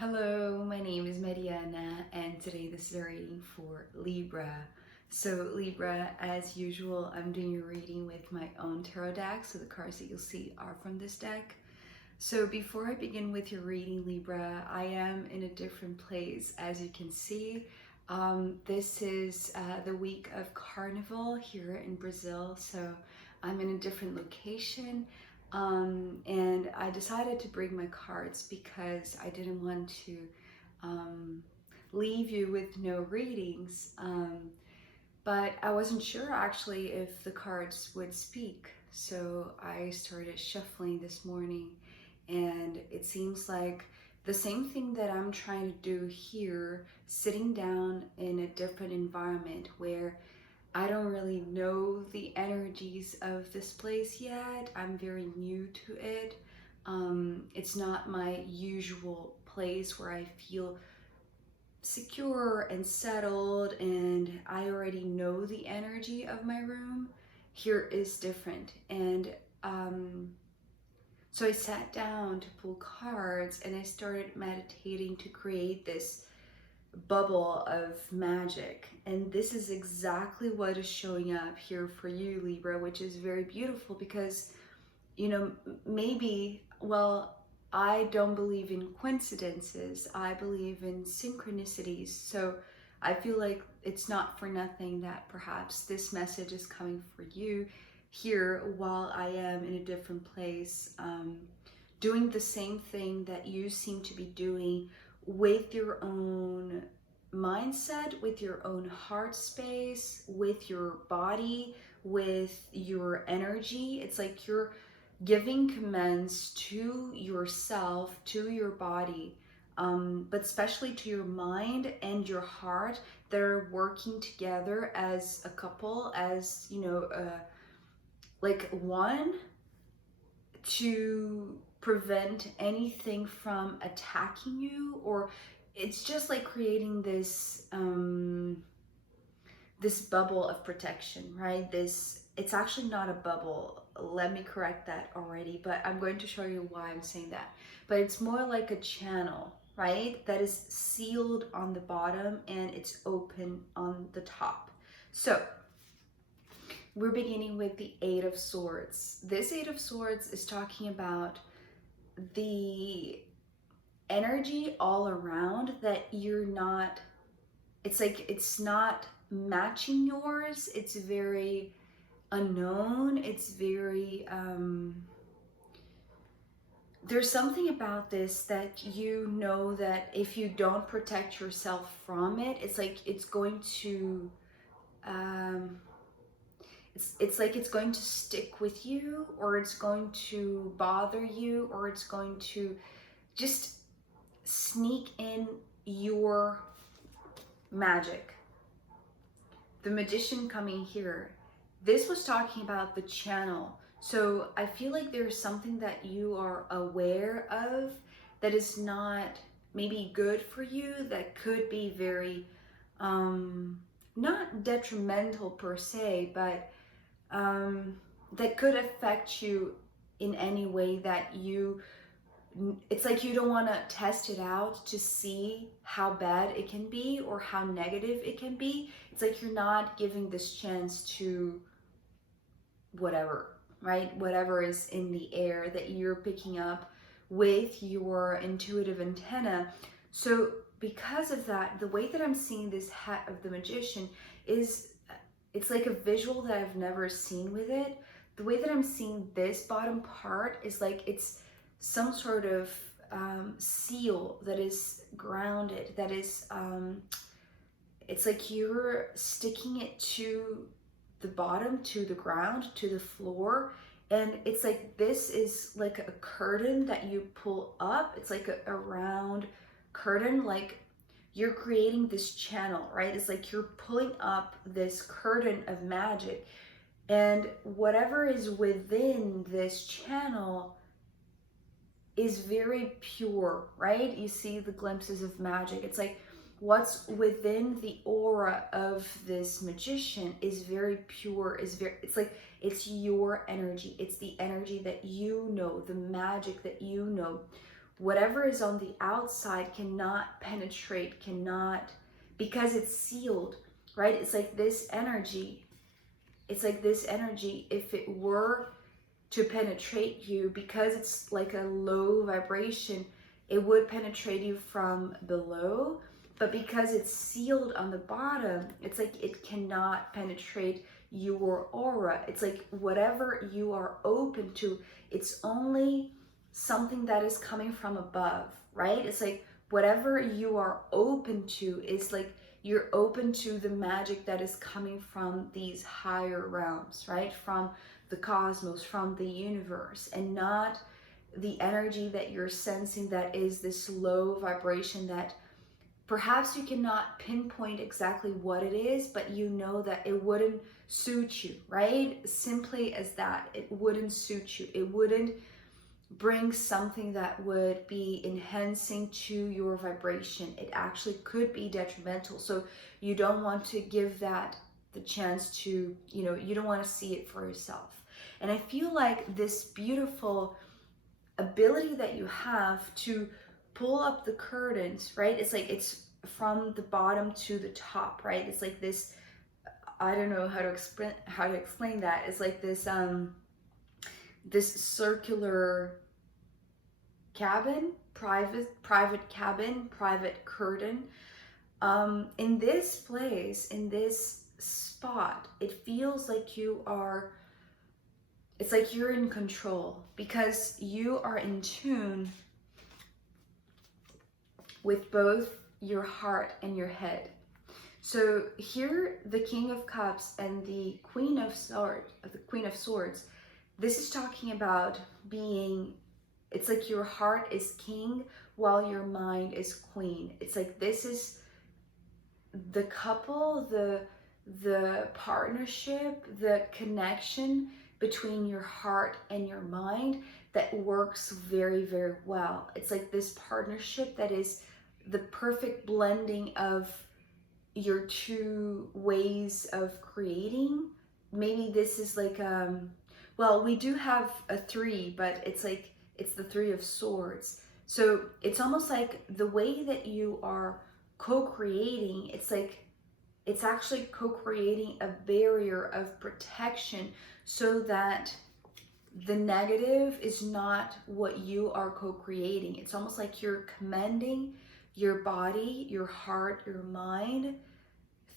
Hello, my name is Mariana, and today this is a reading for Libra. So, Libra, as usual, I'm doing a reading with my own tarot deck, so the cards that you'll see are from this deck. So, before I begin with your reading, Libra, I am in a different place, as you can see. This is the week of Carnival here in Brazil, so I'm in a different location. And I decided to bring my cards because I didn't want to um, leave you with no readings. But I wasn't sure actually if the cards would speak. So I started shuffling this morning, and it seems like the same thing that I'm trying to do here, sitting down in a different environment where I don't really know the energies of this place yet. I'm very new to it. It's not my usual place where I feel secure and settled and I already know the energy of my room. Here is different. And so I sat down to pull cards and I started meditating to create this bubble of magic. And this is exactly what is showing up here for you, Libra, which is very beautiful because, maybe, well, I don't believe in coincidences. I believe in synchronicities. So I feel like it's not for nothing that perhaps this message is coming for you here while I am in a different place, doing the same thing that you seem to be doing with your own mindset, with your own heart space, with your body, with your energy. It's like you're giving commands to yourself, to your body, but especially to your mind and your heart that are working together as a couple, as like one, to prevent anything from attacking you. Or it's just like creating this bubble of protection, right? This, it's actually not a bubble, let me correct that already, but I'm going to show you why I'm saying that. But it's more like a channel, right, that is sealed on the bottom and it's open on the top. So we're beginning with the Eight of Swords. This Eight of Swords is talking about the energy all around that you're not, it's like it's not matching yours. It's very unknown. It's very, there's something about this that you know that if you don't protect yourself from it, it's like it's going to, um, it's like it's going to stick with you, or it's going to bother you, or it's going to just sneak in your magic. The Magician coming here, this was talking about the channel. So I feel like there's something that you are aware of that is not maybe good for you, that could be very not detrimental per se, but that could affect you in any way that you, it's like you don't want to test it out to see how bad it can be or how negative it can be. It's like you're not giving this chance to whatever, right? Whatever is in the air that you're picking up with your intuitive antenna. So because of that, the way that I'm seeing this hat of the Magician is, it's like a visual that I've never seen with it. The way that I'm seeing this bottom part is like it's some sort of seal that is grounded, that is, it's like you're sticking it to the bottom, to the ground, to the floor. And it's like this is like a curtain that you pull up. It's like a round curtain, like you're creating this channel, right? It's like you're pulling up this curtain of magic, and whatever is within this channel is very pure, right? You see the glimpses of magic. It's like what's within the aura of this Magician is very pure, is very, it's like it's your energy. It's the energy that you know, the magic that you know. whatever is on the outside cannot penetrate, cannot, because it's sealed, right? It's like this energy. It's like this energy, if it were to penetrate you, because it's like a low vibration, it would penetrate you from below. But because it's sealed on the bottom, it's like it cannot penetrate your aura. It's like whatever you are open to, it's only something that is coming from above, right? It's like whatever you are open to is like you're open to the magic that is coming from these higher realms, right? From the cosmos, from the universe, and not the energy that you're sensing that is this low vibration that perhaps you cannot pinpoint exactly what it is, but you know that it wouldn't suit you, right? Simply as that, it wouldn't suit you. It wouldn't bring something that would be enhancing to your vibration. It actually could be detrimental. So you don't want to give that the chance to, you don't want to see it for yourself. And I feel like this beautiful ability that you have to pull up the curtains, right? It's like it's from the bottom to the top, right? It's like this, I don't know how to explain that. It's like this this circular cabin, private cabin, private curtain. In this place, in this spot, it feels like it's like you're in control, because you are in tune with both your heart and your head. So here, the King of Cups and the Queen of Swords, this is talking about being, it's like your heart is king while your mind is queen. It's like this is the couple, the partnership, the connection between your heart and your mind that works very, very well. It's like this partnership that is the perfect blending of your two ways of creating. Maybe this is like, well, we do have a 3, but it's like, it's the 3 of Swords. So it's almost like the way that you are co-creating, it's like, it's actually co-creating a barrier of protection so that the negative is not what you are co-creating. It's almost like you're commanding your body, your heart, your mind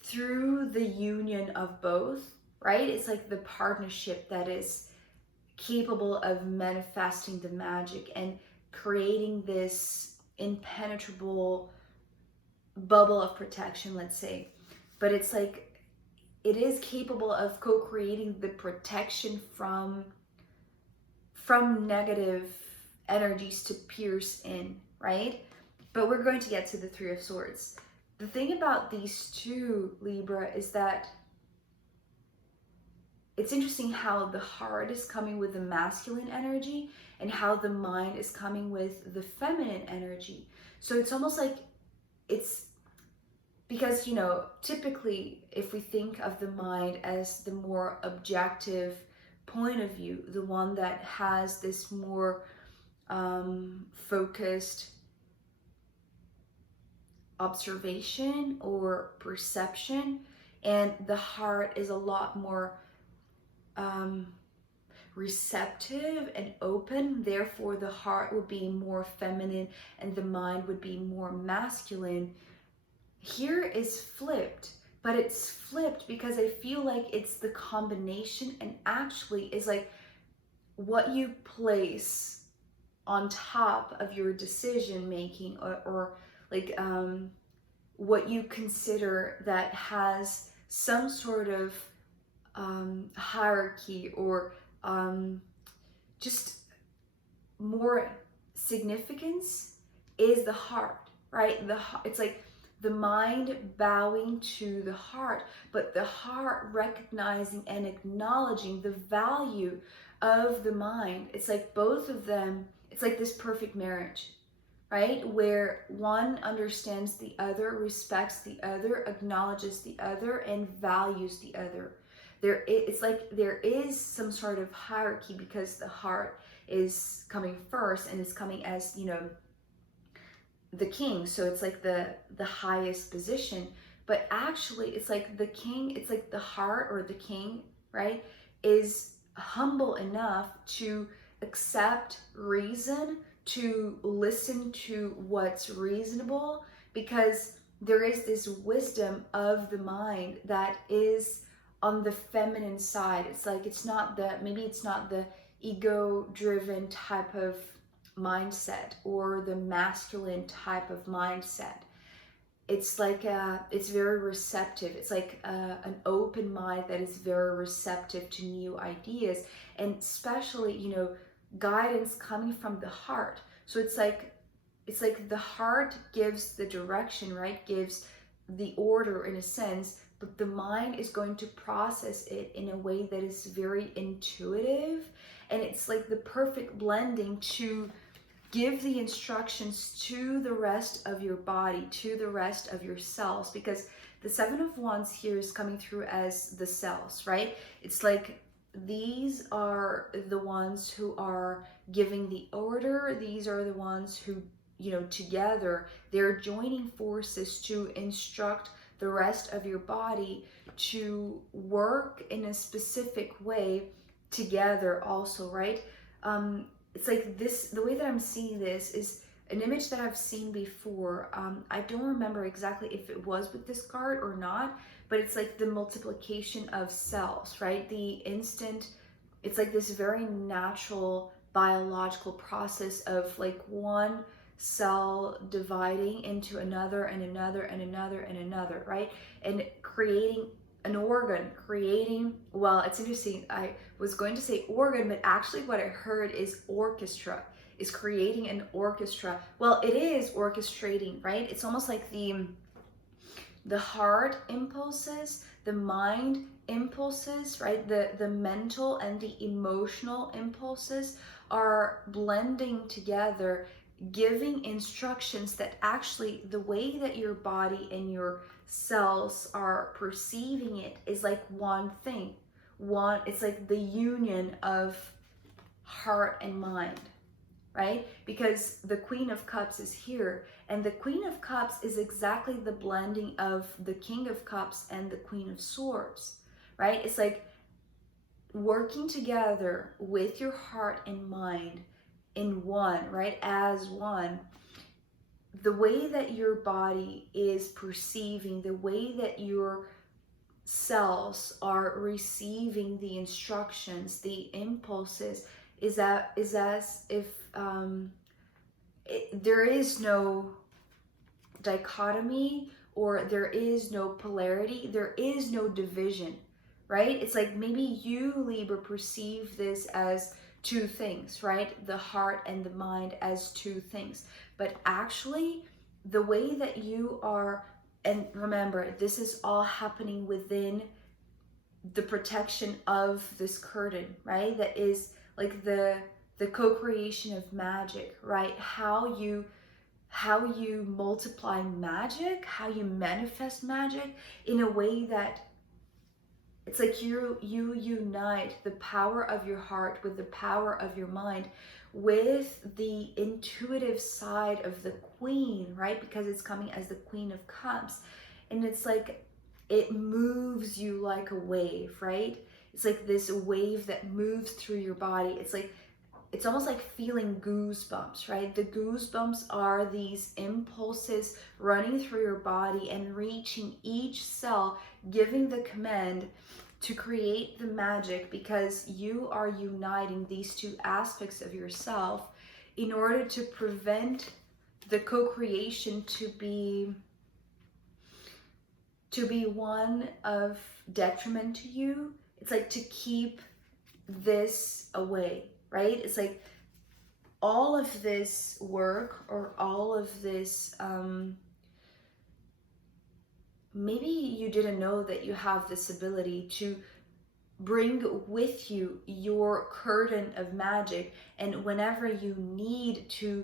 through the union of both, right? It's like the partnership that is capable of manifesting the magic and creating this impenetrable bubble of protection, let's say. But it's like it is capable of co-creating the protection from negative energies to pierce in, right? But we're going to get to the 3 of Swords. The thing about these two, Libra, is that it's interesting how the heart is coming with the masculine energy and how the mind is coming with the feminine energy. So it's almost like it's because, typically if we think of the mind as the more objective point of view, the one that has this more focused observation or perception, and the heart is a lot more receptive and open. Therefore the heart would be more feminine and the mind would be more masculine. Here is flipped, but it's flipped because I feel like it's the combination, and actually is like what you place on top of your decision making, or like what you consider that has some sort of hierarchy or just more significance is the heart, right? It's like the mind bowing to the heart, but the heart recognizing and acknowledging the value of the mind. It's like both of them, it's like this perfect marriage, right? Where one understands the other, respects the other, acknowledges the other, and values the other. It's like there is some sort of hierarchy because the heart is coming first and is coming as, the king, so it's like the highest position. But actually it's like the king, it's like the heart or the king, right, is humble enough to accept reason, to listen to what's reasonable, because there is this wisdom of the mind that is on the feminine side. It's like it's not the, maybe it's not the ego driven type of mindset or the masculine type of mindset. It's like it's very receptive. It's like an open mind that is very receptive to new ideas, and especially, you know, guidance coming from the heart. So it's like the heart gives the direction, right, gives the order in a sense, but the mind is going to process it in a way that is very intuitive. And it's like the perfect blending to give the instructions to the rest of your body, to the rest of your cells, because the Seven of Wands here is coming through as the cells, right? It's like these are the ones who are giving the order. These are the ones who, you know, together they're joining forces to instruct the rest of your body to work in a specific way together also, right? It's like this, the way that I'm seeing this is an image that I've seen before. I don't remember exactly if it was with this card or not, but it's like the multiplication of cells, right? The instant, it's like this very natural biological process of like one cell dividing into another and another and another and another, right? And creating an organ, creating, well, it's interesting. I was going to say organ, but actually what I heard is orchestra, is creating an orchestra. Well, it is orchestrating, right? It's almost like the heart impulses, the mind impulses, right? The mental and the emotional impulses are blending together, giving instructions that actually the way that your body and your cells are perceiving it is like one thing. One, it's like the union of heart and mind, right? Because the Queen of Cups is here, and the Queen of Cups is exactly the blending of the King of Cups and the Queen of Swords, right? It's like working together with your heart and mind in one, right? As one. The way that your body is perceiving, the way that your cells are receiving the instructions, the impulses, is as if there is no dichotomy, or there is no polarity, there is no division, right? It's like maybe you, Libra, perceive this as two things, right? The heart and the mind as two things. But actually, the way that you are, and remember, this is all happening within the protection of this curtain, right? That is like the co-creation of magic, right? How you multiply magic, how you manifest magic in a way that it's like you unite the power of your heart with the power of your mind with the intuitive side of the Queen, right? Because it's coming as the Queen of Cups, and it's like it moves you like a wave, right? It's like this wave that moves through your body. It's like it's almost like feeling goosebumps, right? The goosebumps are these impulses running through your body and reaching each cell, giving the command to create the magic, because you are uniting these two aspects of yourself in order to prevent the co-creation to be one of detriment to you. It's like to keep this away, right? It's like all of this work, or all of this, maybe you didn't know that you have this ability to bring with you your curtain of magic, and whenever you need to,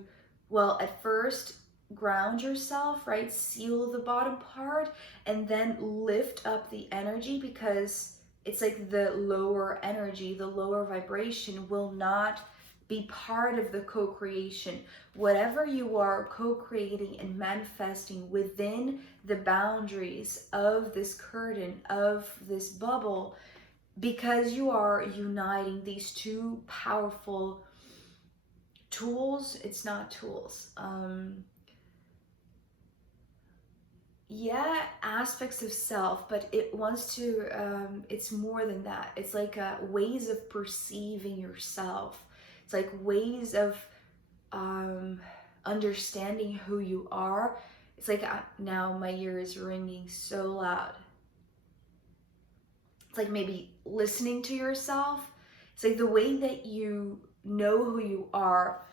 well, at first ground yourself, right? Seal the bottom part and then lift up the energy, because it's like the lower energy, the lower vibration will not be part of the co-creation. Whatever you are co-creating and manifesting within the boundaries of this curtain, of this bubble, because you are uniting these two powerful tools. It's not tools. Yeah, aspects of self, but it wants to, it's more than that. It's like ways of perceiving yourself. It's like ways of understanding who you are. It's like now my ear is ringing so loud. It's like maybe listening to yourself. It's like the way that you know who you are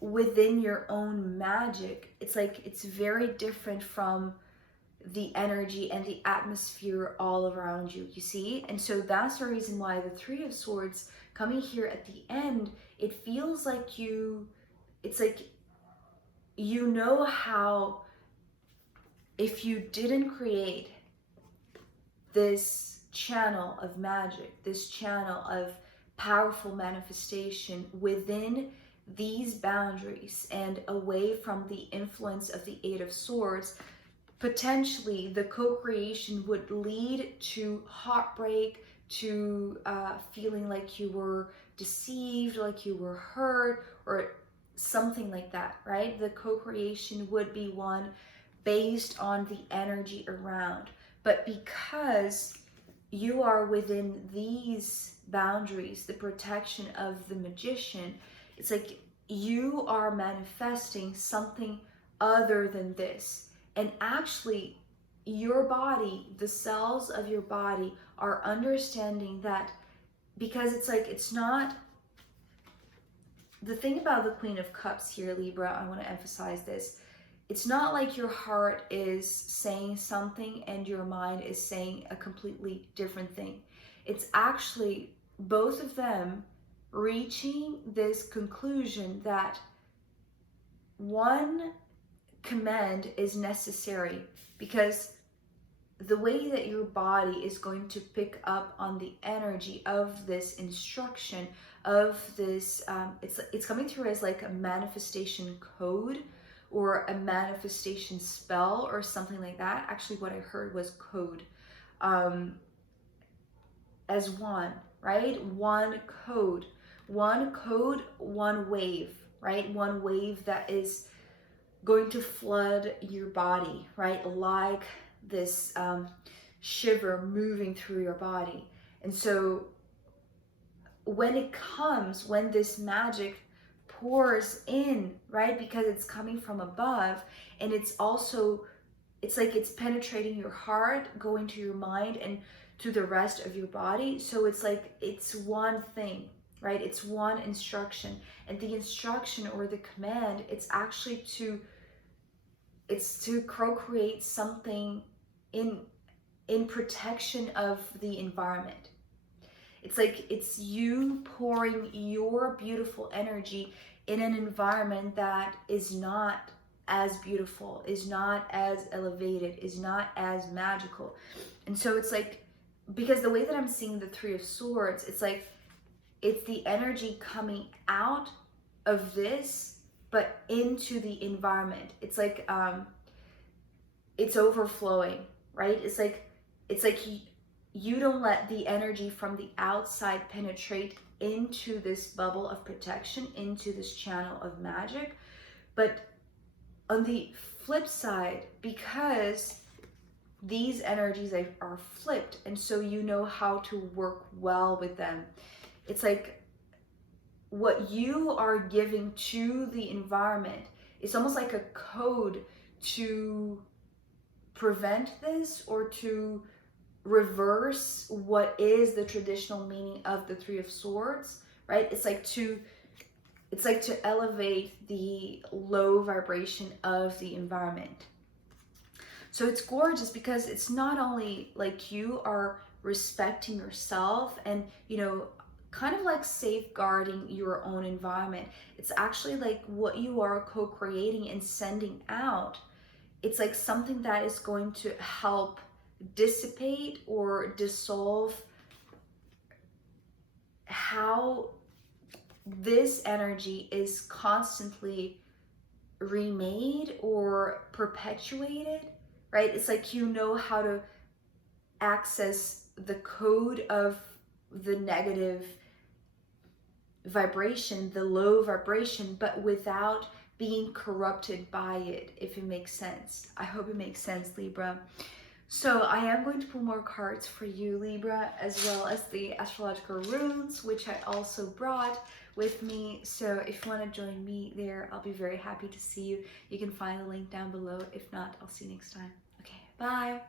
within your own magic. It's like it's very different from the energy and the atmosphere all around you, you see? And so that's the reason why the Three of Swords coming here at the end, it feels like it's like you know how if you didn't create this channel of magic, this channel of powerful manifestation within these boundaries and away from the influence of the Eight of Swords, potentially the co-creation would lead to heartbreak, to feeling like you were deceived, like you were hurt, or something like that, right? The co-creation would be one based on the energy around. But because you are within these boundaries, the protection of the Magician, it's like you are manifesting something other than this. And actually, your body, the cells of your body are understanding that, because it's like, it's not, the thing about the Queen of Cups here, Libra, I want to emphasize this. It's not like your heart is saying something and your mind is saying a completely different thing. It's actually both of them reaching this conclusion that one command is necessary, because the way that your body is going to pick up on the energy of this instruction, of this, it's coming through as like a manifestation code or a manifestation spell or something like that. Actually, what I heard was code, as one, right? One code, one wave, right? One wave that is going to flood your body, right? Like this shiver moving through your body. And so when it comes, when this magic pours in, right? Because it's coming from above, and it's also, it's like it's penetrating your heart, going to your mind and to the rest of your body. So it's like, it's one thing, right? It's one instruction. And the instruction or the command, it's actually to co-create something in protection of the environment. It's like it's you pouring your beautiful energy in an environment that is not as beautiful, is not as elevated, is not as magical. And so it's like, because the way that I'm seeing the Three of Swords, it's like it's the energy coming out of this but into the environment. It's like it's overflowing, right? It's like you don't let the energy from the outside penetrate into this bubble of protection, into this channel of magic. But on the flip side, because these energies are flipped, and so you know how to work well with them, it's like what you are giving to the environment, it's almost like a code to prevent this or to reverse what is the traditional meaning of the Three of Swords, right? It's like to elevate the low vibration of the environment. So it's gorgeous because it's not only like you are respecting yourself and, you know, kind of like safeguarding your own environment. It's actually like what you are co-creating and sending out. It's like something that is going to help dissipate or dissolve how this energy is constantly remade or perpetuated, right? It's like you know how to access the code of the negative vibration, the low vibration, but without being corrupted by it, if it makes sense. I hope it makes sense, Libra. So I am going to pull more cards for you, Libra, as well as the astrological runes, which I also brought with me. So if you want to join me there, I'll be very happy to see you. You can find the link down below. If not, I'll see you next time. Okay, bye.